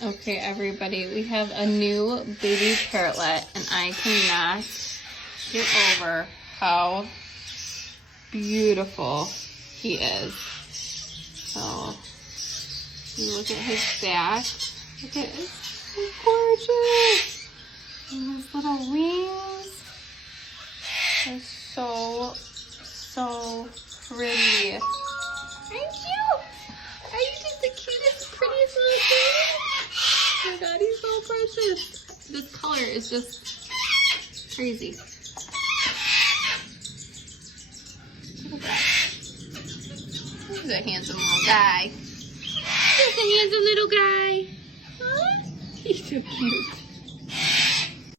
Okay, everybody, we have a new baby parrotlet, and I cannot get over how beautiful he is. So, you look at his back. Look at it, it's so gorgeous. And his little wings are so pretty. Aren't you? Are you just the cutest, prettiest little thing? Oh my god, he's so precious. This color is just crazy. Look at that. He's a handsome little guy. He's a handsome little guy. Huh? He's so cute.